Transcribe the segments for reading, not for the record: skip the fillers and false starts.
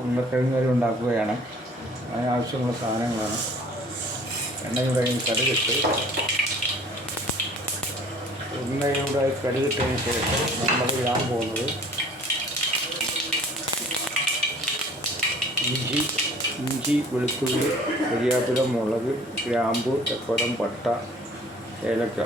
ഉരുളക്കിഴങ്ങ് കറി ഉണ്ടാക്കുകയാണ്. അതിനാവശ്യമുള്ള സാധനങ്ങളാണ്. എണ്ണയുടെ കടുകിട്ട് കടുകിട്ടതിന് ശേഷം നമ്മൾ ഇടാൻ പോകുന്നത് ഇഞ്ചി, വെളുത്തുള്ളി, കരിയാപ്പില, മുളക്, ഗ്രാമ്പു, തെപ്പരം, പട്ട, ഏലക്ക.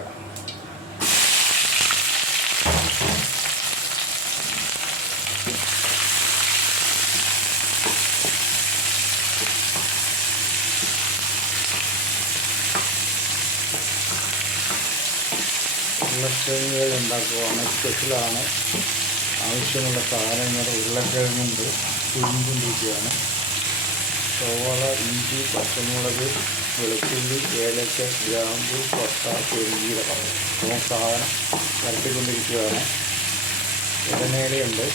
ഉരുളക്കിഴങ്ങുകൾ ഉണ്ടാക്കുവാണ് സ്പെഷ്യലാണ്. ആവശ്യമുള്ള സാധനങ്ങൾ ഉരുളക്കിഴങ്ങുണ്ട്, പുഴുങ്ങിക്കൊണ്ടിരിക്കുകയാണ്. സവാള, ഇഞ്ചി, പച്ചമുളക്, വെളുത്തുള്ളി, ഏലക്ക, ഗ്രാമ്പു, പട്ട, പെരുംജീരകം സാധനം വരട്ടിക്കൊണ്ടിരിക്കുകയാണ്. ഇടനേലയുണ്ട്.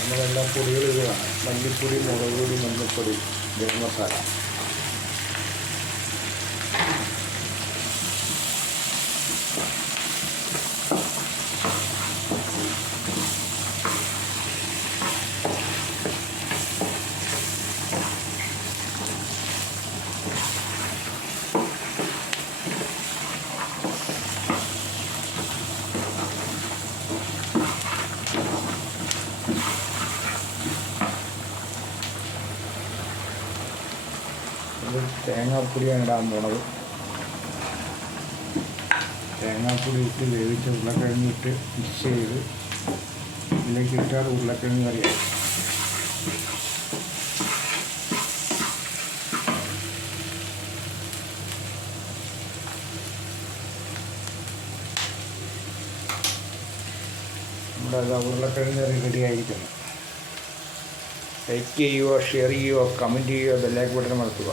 നമ്മളെല്ലാം പൊടികൾ ഇടുകയാണ്. മല്ലിപ്പൊടി, മുളക് പൊടി, മഞ്ഞൾപ്പൊടി, ഗരം മസാല. തേങ്ങാപ്പൊടിയാണ് ഇടാൻ പോണത്. തേങ്ങാപ്പൊടി ഇട്ട് വേവിച്ച ഉരുളക്കിഴങ്ങിട്ട് മിക്സ് ചെയ്ത് ഇതിലേക്ക് ഇട്ടാൽ ഉരുളക്കിഴങ്ങ് കറിയായി. നമ്മുടെ ഉരുളക്കിഴങ്ങ് കറി റെഡിയായിരിക്കുന്നു. ലൈക്ക് ചെയ്യുക, ഷെയർ ചെയ്യുക, കമൻറ്റ് ചെയ്യുക, ബെല്ലൈക്കൺ ബട്ടൺ അമർത്തുക.